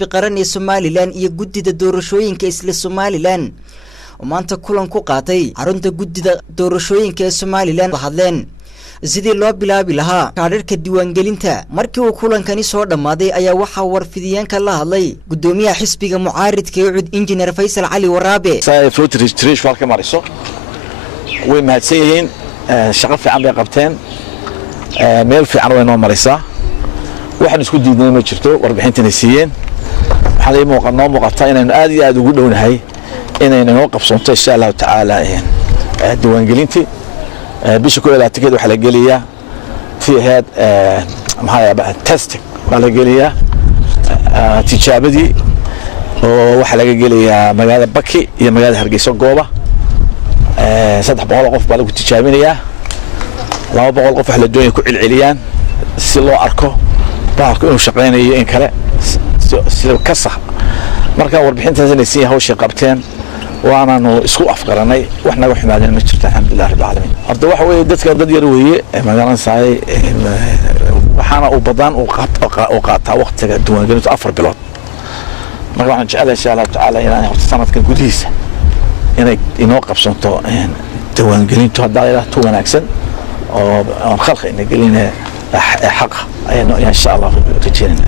بقرن Somaliland iyo gudida doorashooyinka isla Somaliland maanta kulan ku qaatay xarunta gudida doorashooyinka Somaliland hadleen sidii loo bilaabi lahaa kaadhirka diiwaangelinta markii uu kulankani soo dhamaaday ayaa waxa warfidiyeenka la hadlay gudoomiyaha xisbiga mucaaridka ee cud Engineer Faisal Cali Waraabe voter registration halka mariso way mahadsanyihiin shaqo fiican bay qabteen meel fiican way noo marisaa waxaan isku diidnay ma jirto warbixintana siiyeen waxa noo muuqata inaynu aad iyo aad ugu dhownahay inaynu noo qabsanto insha Allah taala diiwaangelintii bisha ku ilaatikeed waxa la geliyaa fiihaad maxaa testing waxa la geliyaa tijaabadii oo waxa laga geliyaa magaalada Baki iyo magaalada Hargeysa gooba 300 qof baa lagu tijaabinayaa 200 qof wax la doonay ku cilciliyaan si loo arko baarku inuu shaqeynayo in kale si ka sax marka warbixintaas inay si hawsha qabteen waanaanu isku afqaranay wax naga xumaadeen ma jirto alxamdulillah rabbil alamin horta waxa weeye dadka dad yar weeye magaalada saay waxaana u badan oo qaata waqtiga diiwaangelinta 4 bilood marka waxaan jecelahay insha Allah taala inaan horta sanadkan gudihiisa inay inoo qabsanto diiwaangelintu hadda tu wanaagsan oo khalqi in gelina xaq ayaan insha Allah rajeenaa